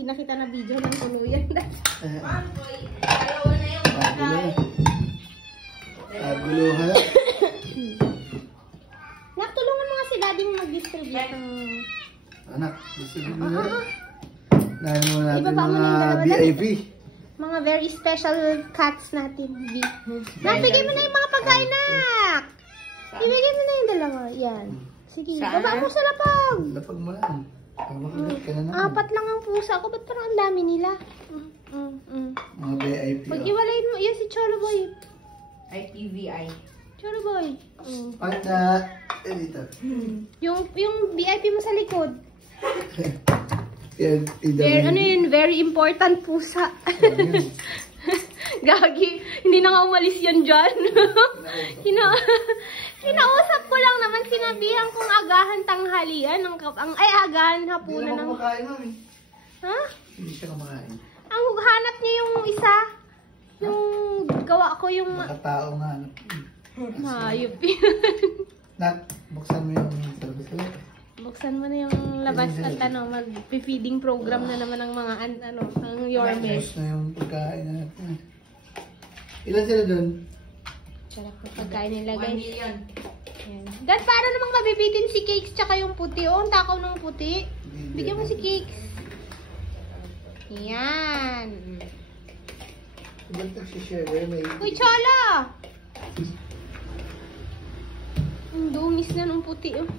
hindi na kita na video ng tuluyan. Dalawa na yung pagkain. Aguluhan. Nakatulungan mo nga si daddy mo mag-distribute ng... Anak, distribute mo na. Dahil mo natin Ibaba mo na yung mga dalawa, VIP. Mga very special cats natin. Nabigay mo na yung mga pagkain, nak! Ibigay mo na yung dalawa. Yan. Sige, baba mo sa lapag. Lapag mo lang. Makagat ka na naman. 4 lang ang pusa ko. Ba't parang ang dami nila? Mga VIP. Pag-iwalayin mo, yan si Cholo Boy. IPVI. Cholo Boy. Pagka, dito. Yung VIP mo sa likod. Yan, Ano yun? Very important pusa. Gagi. Hindi na nga umalis yan dyan. Kinausap ko lang naman. Sinabihan kong agahan tanghalian. Ay, agahan hapunan. Hindi naman kumakain, mami. Ha? Hindi siya kumakain. Ang hanap niya yung isa. Yung gawa ko yung... Makatao nga. Hayop. Nak, buksan mo yung service. Buksan mo na yung labas at mag-feeding program na naman ng mga ng Yorme. Tapos na yung pagkain natin. Ilan sila doon? Sarap na pagkain nila, 1 guys. million. Ayan. Dad, paano namang mabibitin si Cakes tsaka yung puti? Oh, ang takaw ng puti. Bigyan mo si Cakes. Yan. Ibang tagsishare, may... Uy, Chola! Ang dungis na ng puti, oh.